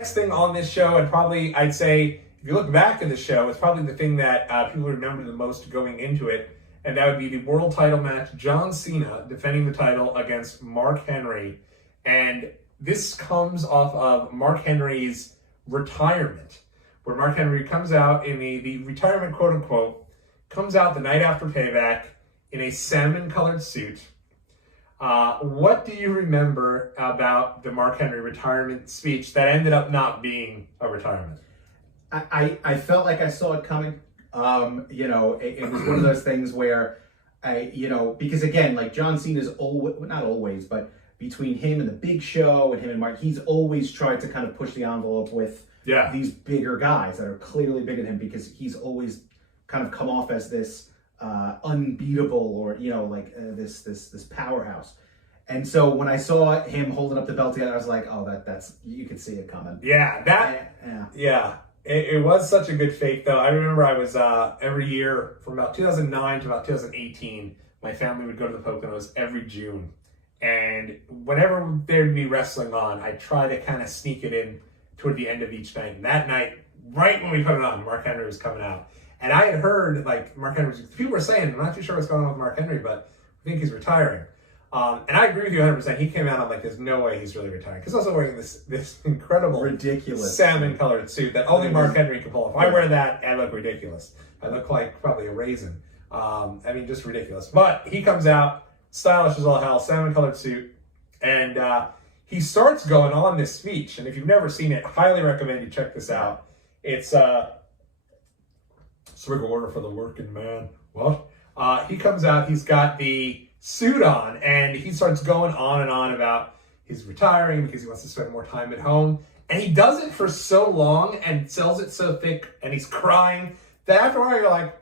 Next thing on this show, and probably I'd say if you look back at the show, it's probably the thing that people remember the most going into it, and that would be the world title match. John Cena defending the title against Mark Henry, and this comes off of Mark Henry's retirement, where Mark Henry comes out in the retirement, quote unquote, comes out the night after Payback in a salmon-colored suit. What do you remember about the Mark Henry retirement speech that ended up not being a retirement? I felt like I saw it coming. It was one of those things where because again, like John Cena's always, not always, but between him and the Big Show and him and Mark, he's always tried to kind of push the envelope with these bigger guys that are clearly bigger than him, because he's always kind of come off as this unbeatable, or this powerhouse. And so when I saw him holding up the belt together, I was like, oh, that's you could see it coming. It was such a good fake, though. I remember I was every year from about 2009 to about 2018, my family would go to the Poconos every June, and whenever there'd be wrestling on, I'd try to kind of sneak it in toward the end of each night. And that night, right when we put it on, Mark Henry was coming out. And I had heard, like, Mark Henry, people were saying, I'm not too sure what's going on with Mark Henry, but I think he's retiring. And I agree with you 100%. He came out, I'm like, there's no way he's really retiring. Because also wearing this incredible, ridiculous salmon-colored suit that only Mark Henry can pull off. If I wear that, I look ridiculous. I look like probably a raisin. Just ridiculous. But he comes out, stylish as all hell, salmon-colored suit, and he starts going on this speech. And if you've never seen it, highly recommend you check this out. It's swig of water for the working man. What? He comes out, he's got the suit on, and he starts going on and on about he's retiring because he wants to spend more time at home. And he does it for so long and sells it so thick, and he's crying, that after a while you're like,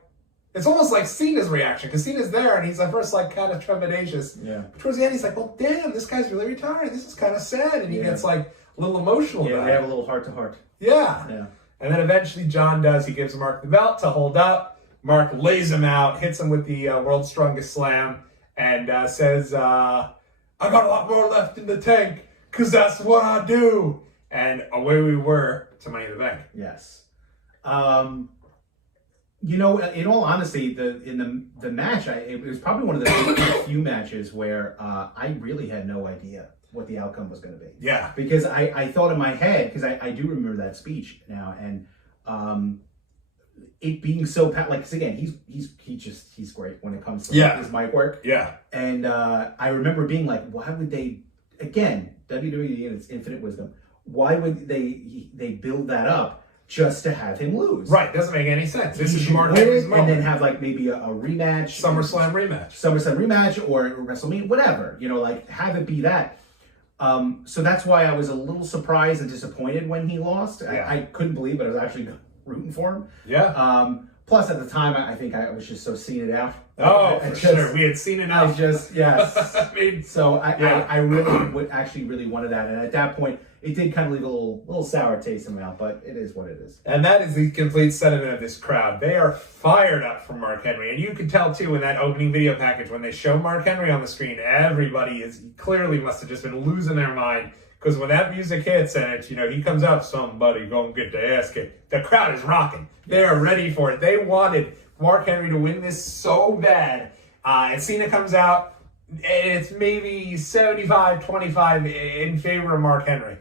it's almost like Cena's reaction, because Cena's there and he's at first like kind of trepidatious. Yeah. But towards the end he's like, well, damn, this guy's really retiring. This is kind of sad. And he gets like a little emotional about it. We have a little heart to heart. Yeah. And then eventually John does. He gives Mark the belt to hold up. Mark lays him out, hits him with the world's strongest slam, and says, I got a lot more left in the tank, because that's what I do. And away we were to Money in the Bank. Yes. In all honesty, the match, it was probably one of the few matches where I really had no idea what the outcome was going to be. Yeah. Because I thought in my head, because I do remember that speech now, and it being so like, because again, he's great when it comes to his mic work. Yeah. And I remember being like, why would they, again, WWE and its infinite wisdom, why would they build that up just to have him lose? Right, doesn't make any sense. This is Mark Henry's moment. And then have like maybe a rematch. SummerSlam rematch or WrestleMania, whatever. Have it be that. So that's why I was a little surprised and disappointed when he lost. Yeah. I couldn't believe it. I was actually rooting for him. Yeah. Plus, at the time, I think I was just so seen it out. Oh, for sure. We had seen it out. Yes. I really wanted that. And at that point, it did kind of leave a little sour taste in my mouth, but it is what it is. And that is the complete sentiment of this crowd. They are fired up for Mark Henry. And you can tell, too, in that opening video package, when they show Mark Henry on the screen, everybody clearly must have just been losing their mind. Because when that music hits and he comes out, somebody gonna get the ass kicked. The crowd is rocking. They are ready for it. They wanted Mark Henry to win this so bad. And Cena comes out, and it's maybe 75-25 in favor of Mark Henry.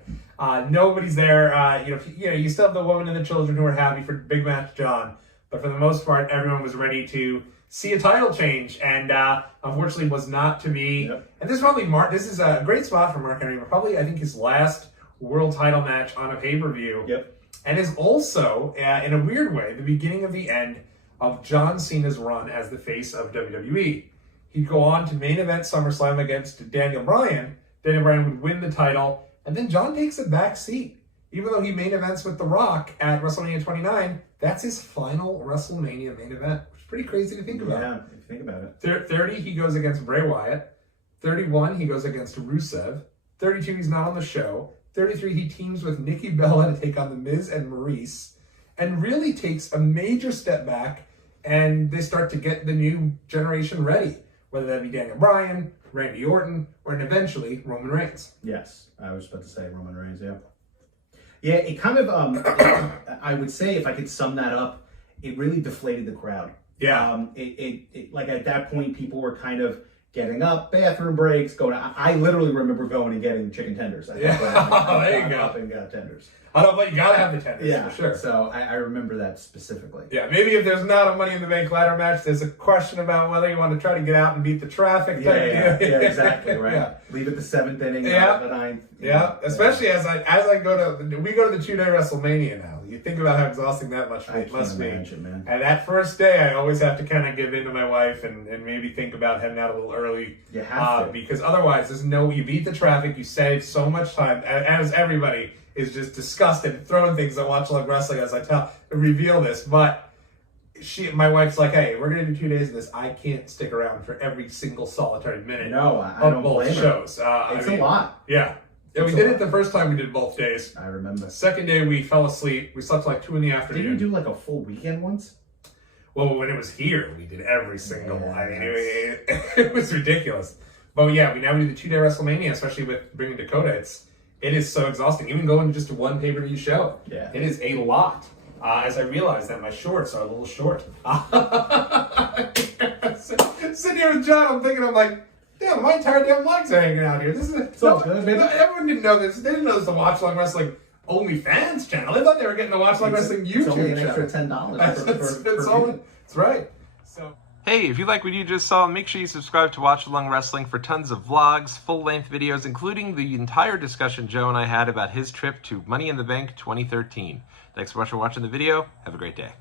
Nobody's there. You still have the women and the children who are happy for Big Match John. But for the most part, everyone was ready to see a title change, and unfortunately was not to be. Yep. And this is probably this is a great spot for Mark Henry, but probably I think his last world title match on a pay-per-view. Yep. And is also, in a weird way, the beginning of the end of John Cena's run as the face of WWE. He'd go on to main event SummerSlam against Daniel Bryan. Daniel Bryan would win the title, and then John takes a back seat. Even though he main events with The Rock at WrestleMania 29, that's his final WrestleMania main event. Pretty crazy to think about. Yeah, if you think about it. 30, he goes against Bray Wyatt. 31, he goes against Rusev. 32, he's not on the show. 33, he teams with Nikki Bella to take on The Miz and Maurice. And really takes a major step back, and they start to get the new generation ready. Whether that be Daniel Bryan, Randy Orton, or eventually Roman Reigns. Yes, I was about to say Roman Reigns, yeah. Yeah, it kind of, I would say if I could sum that up, it really deflated the crowd. Yeah. It like at that point, people were kind of getting up, bathroom breaks, going. I literally remember going and getting chicken tenders. I there you go. Up and got tenders. I don't know, but you gotta have the tenders, Yeah, for sure. So I remember that specifically. Yeah, maybe if there's not a Money in the Bank ladder match, there's a question about whether you want to try to get out and beat the traffic. Yeah, exactly, right. Yeah. Leave it the 7th inning, Yeah. the 9th. Yeah, especially as I go to we go to the 2-day WrestleMania now. You think about how exhausting that must be. Imagine, man. And that first day, I always have to kind of give in to my wife and maybe think about heading out a little early. You have to. Because otherwise, you beat the traffic, you save so much time, as everybody is just disgusted and throwing things at Watch Along Wrestling as I reveal this. But my wife's like, hey, we're going to do 2 days of this. I can't stick around for every single solitary minute No, I don't both blame shows. her. It's a lot. Yeah. Yeah, we did it the first time we did both days. I remember. Second day we fell asleep. We slept like 2 in the afternoon. Didn't you do like a full weekend once? Well, when it was here, we did every single. I mean, it was ridiculous. But yeah, we now do the 2-day WrestleMania, especially with bringing Dakota. It is so exhausting. Even going to just one pay-per-view show. Yeah. It is a lot. As I realized that my shorts are a little short. Sitting here with John, I'm like, damn, my entire damn legs are hanging out here. It's all good, man. Everyone didn't know this. They didn't know this was the Watch Along Wrestling OnlyFans channel. They thought they were getting the Watch Along Wrestling YouTube It's only an channel. extra $10 That's right. So, hey, if you like what you just saw, make sure you subscribe to Watch Along Wrestling for tons of vlogs, full-length videos, including the entire discussion Joe and I had about his trip to Money in the Bank 2013. Thanks so much for watching the video. Have a great day.